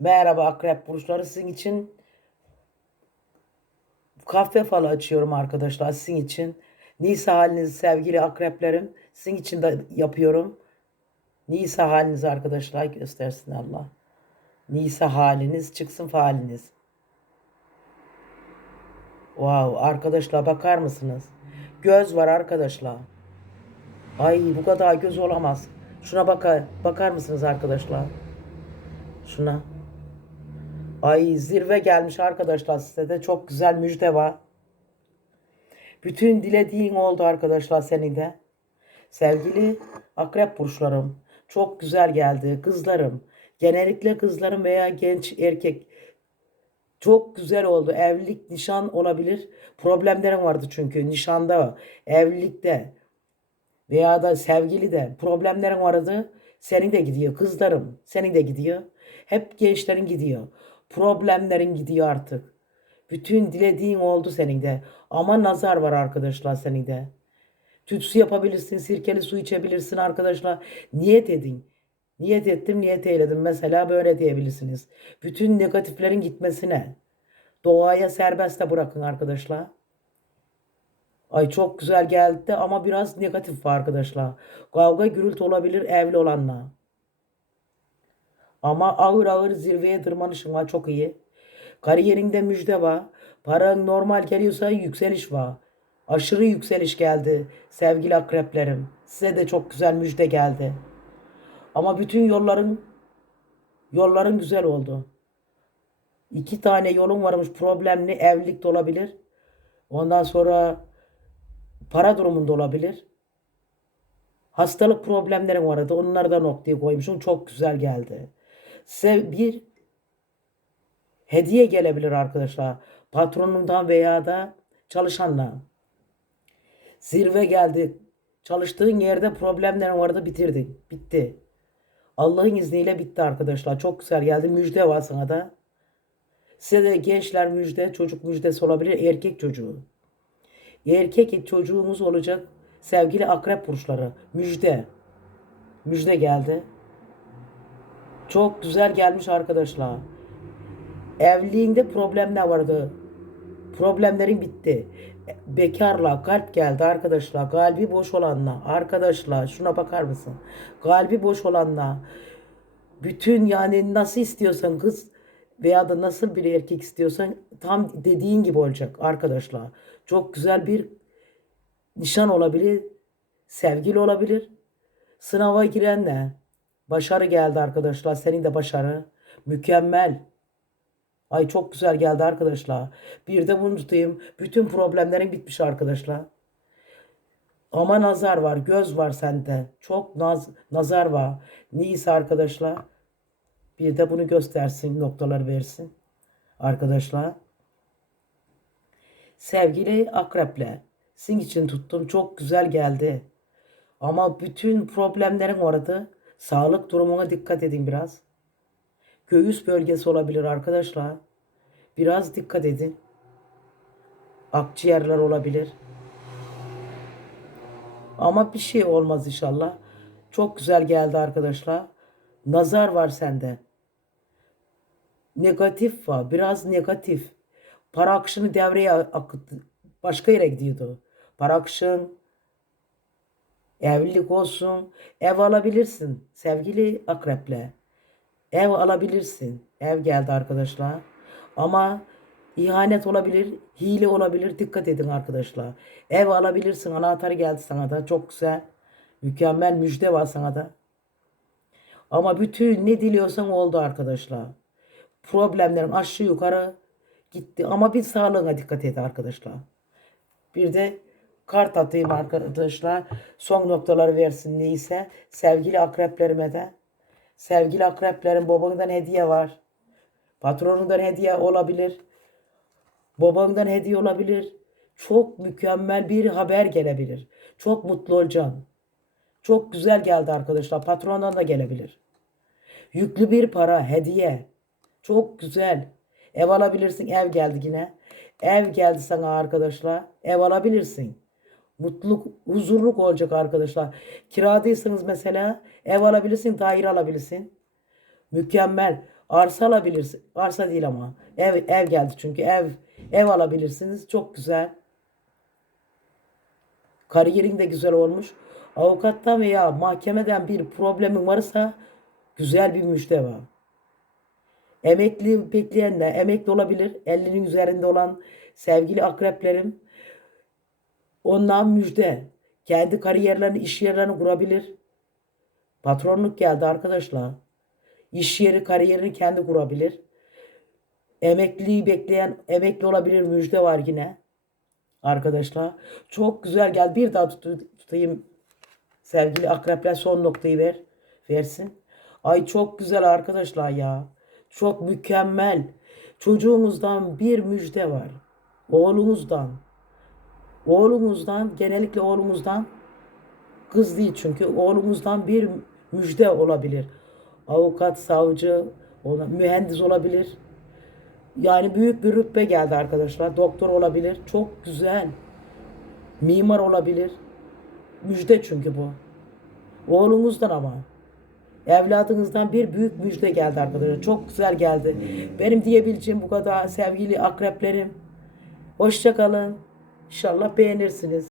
Merhaba akrep burçları sizin için kahve falı açıyorum arkadaşlar sizin için. Nisa haliniz sevgili akreplerim sizin için de yapıyorum. Nisa haliniz arkadaşlar göstersin Allah. Nisa haliniz çıksın faaliniz. Wow arkadaşlar bakar mısınız? Göz var arkadaşlar. Ay bu kadar göz olamaz. Şuna bakar, bakar mısınız arkadaşlar? Şuna. Ay zirve gelmiş arkadaşlar size de çok güzel müjde var. Bütün dilediğin oldu arkadaşlar senin de. Sevgili akrep burçlarım çok güzel geldi kızlarım. Genellikle kızlarım veya genç erkek çok güzel oldu. Evlilik, nişan olabilir. Problemlerim vardı çünkü nişanda, evlilikte veya da sevgili de problemlerin vardı. Senin de gidiyor kızlarım. Senin de gidiyor. Hep gençlerin gidiyor. Problemlerin gidiyor artık. Bütün dilediğin oldu senin de. Ama nazar var arkadaşlar senin de. Tütsü yapabilirsin, sirkeli su içebilirsin arkadaşlar. Niyet edin. Niyet ettim, niyet eyledim. Mesela böyle diyebilirsiniz. Bütün negatiflerin gitmesine. Doğaya serbest de bırakın arkadaşlar. Ay çok güzel geldi ama biraz negatif var arkadaşlar. Kavga gürültü olabilir evli olanla. Ama ağır ağır zirveye tırmanışın var çok iyi. Kariyerinde müjde var. Paran normal geliyorsa yükseliş var. Aşırı yükseliş geldi sevgili akreplerim. Size de çok güzel müjde geldi. Ama bütün yolların yolların güzel oldu. İki tane yolun varmış problemli evlilik de olabilir. Ondan sonra para durumunda olabilir. Hastalık problemlerin vardı. Onları da noktaya koymuşum. Çok güzel geldi. Size bir hediye gelebilir arkadaşlar. Patronundan veya da çalışanla. Zirve geldi. Çalıştığın yerde problemlerin vardı bitirdin. Bitti. Allah'ın izniyle bitti arkadaşlar. Çok güzel geldi. Müjde var sana da. Size de gençler müjde, çocuk müjdesi olabilir. Erkek çocuğu. Erkek çocuğumuz olacak. Sevgili akrep burçları. Müjde. Müjde geldi. Çok güzel gelmiş arkadaşlar. Evliliğinde problemler vardı. Problemlerin bitti. Bekarla kalp geldi arkadaşlar. Kalbi boş olanla. Arkadaşlar şuna bakar mısın? Kalbi boş olanla. Bütün yani nasıl istiyorsan kız veya da nasıl bir erkek istiyorsan tam dediğin gibi olacak arkadaşlar. Çok güzel bir nişan olabilir. Sevgili olabilir. Sınava girenle. Başarı geldi arkadaşlar. Senin de başarı. Mükemmel. Ay çok güzel geldi arkadaşlar. Bir de bunu tutayım. Bütün problemlerin bitmiş arkadaşlar. Ama nazar var, göz var sende. Çok naz, nazar var. Neyse arkadaşlar. Bir de bunu göstersin, noktalar versin. Arkadaşlar. Sevgili akreple. Sizin için tuttum. Çok güzel geldi. Ama bütün problemlerin vardı. Sağlık durumuna dikkat edin biraz. Göğüs bölgesi olabilir arkadaşlar. Biraz dikkat edin. Akciğerler olabilir. Ama bir şey olmaz inşallah. Çok güzel geldi arkadaşlar. Nazar var sende. Negatif var. Biraz negatif. Para akışını devreye akıttı. Başka yere gidiyordu. Para akışın evlilik olsun. Ev alabilirsin sevgili akreple. Ev alabilirsin. Ev geldi arkadaşlar. Ama ihanet olabilir, hile olabilir. Dikkat edin arkadaşlar. Ev alabilirsin. Anahtarı geldi sana da. Çok güzel. Mükemmel müjde var sana da. Ama bütün ne diliyorsan oldu arkadaşlar. Problemlerin aşağı yukarı gitti. Ama bir sağlığına dikkat et arkadaşlar. Bir de kart atayım arkadaşlar. Son noktaları versin neyse. Sevgili akreplerime de. Sevgili akreplerim babandan hediye var. Patronundan hediye olabilir. Babandan hediye olabilir. Çok mükemmel bir haber gelebilir. Çok mutlu olacaksın. Çok güzel geldi arkadaşlar. Patrondan da gelebilir. Yüklü bir para, hediye. Çok güzel. Ev alabilirsin. Ev geldi yine. Ev geldi sana arkadaşlar. Ev alabilirsin. Mutluluk, huzurluk olacak arkadaşlar. Kiradaysanız mesela ev alabilirsin, daire alabilirsin. Mükemmel. Arsa alabilirsin. Arsa değil ama. Ev ev geldi çünkü ev ev alabilirsiniz. Çok güzel. Kariyerin de güzel olmuş. Avukattan veya mahkemeden bir problemin varsa güzel bir müjde var. Emekli bekleyenler emekli olabilir. 50'nin üzerinde olan sevgili akreplerim ondan müjde. Kendi kariyerlerini, iş yerlerini kurabilir. Patronluk geldi arkadaşlar. İş yeri, kariyerini kendi kurabilir. Emekliyi bekleyen emekli olabilir müjde var yine. Arkadaşlar çok güzel gel bir daha tut- tutayım sevgili akrepler son noktayı ver versin. Ay çok güzel arkadaşlar ya. Çok mükemmel. Çocuğumuzdan bir müjde var. Oğlumuzdan. Oğlumuzdan genellikle oğlumuzdan kız değil çünkü oğlumuzdan bir müjde olabilir. Avukat, savcı, ona, mühendis olabilir. Yani büyük bir rütbe geldi arkadaşlar. Doktor olabilir. Çok güzel. Mimar olabilir. Müjde çünkü bu. Oğlunuzdan ama. Evladınızdan bir büyük müjde geldi arkadaşlar. Çok güzel geldi. Benim diyebileceğim bu kadar sevgili akreplerim. Hoşça kalın. İnşallah beğenirsiniz.